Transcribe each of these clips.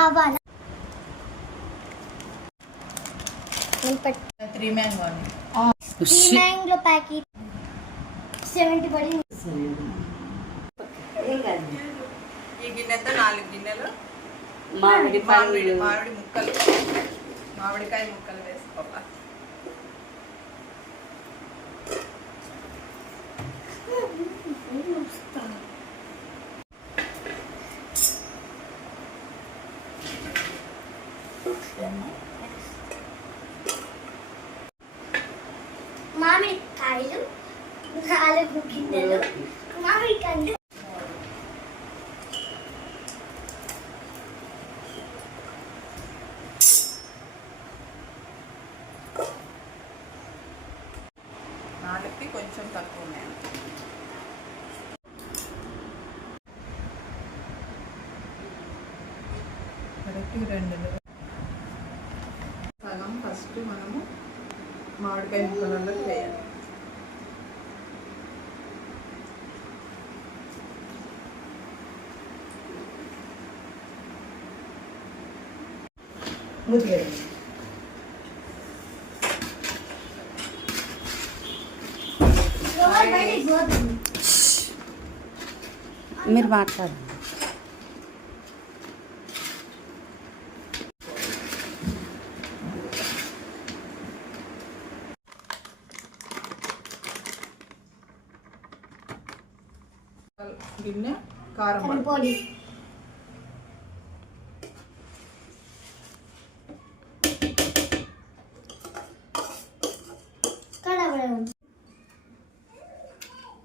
3 mango mango packet 70 పడింది. ఈ గిన్నెతో 4 గిన్నెలు మామిడికాయ ముక్కలు వేసుకోవాలి. మామిడికాయలు 4 గిన్నెలు మామిడికాయలు. నాలుగుకి కొంచెం తక్కువ ఉన్నాయి. కరెక్ట్గా 2 సగం ఫస్ట్ మనము మామిడికాయ ముక్కలలో వేయాలి. మీరు మాట్లాడండి. గిన్నె కారం పొడి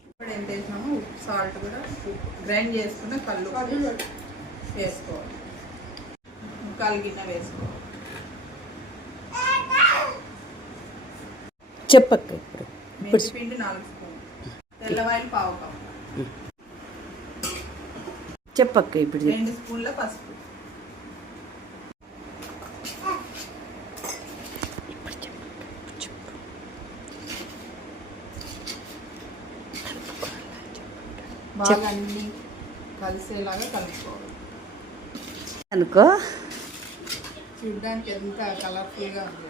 ఇప్పుడు ఎంత వేసినామో సాల్ట్ కూడా గ్రైండ్ చేసుకున్న కళ్ళు వేసుకోవాలి. 1/4 గిన్నె వేసుకోవాలి. చెప్పక్క. మెంతి పిండి 4 స్పూన్లు, తెల్లవాయిలు 1/2 కప్పు, చెప్పక్క. ఇప్పుడు 2 స్పూన్ల పసుపు, బాగా అన్ని కలిసేలాగా కలుపుకోవాలి. అనుకో చూడ్డానికి ఎంత కలర్ఫుల్గా ఉంది.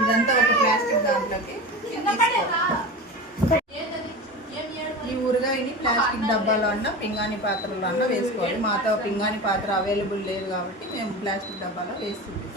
ఇదంతా ఒక ప్లాస్టిక్ దాంట్లోకి ఈ ఊరగాయని ప్లాస్టిక్ డబ్బాలో అన్న పింగాణి పాత్రలో అన్న వేసుకోవాలి. మాతో పింగాణి పాత్ర అవైలబుల్ లేదు కాబట్టి మేము ప్లాస్టిక్ డబ్బాలో వేస్తున్నాం.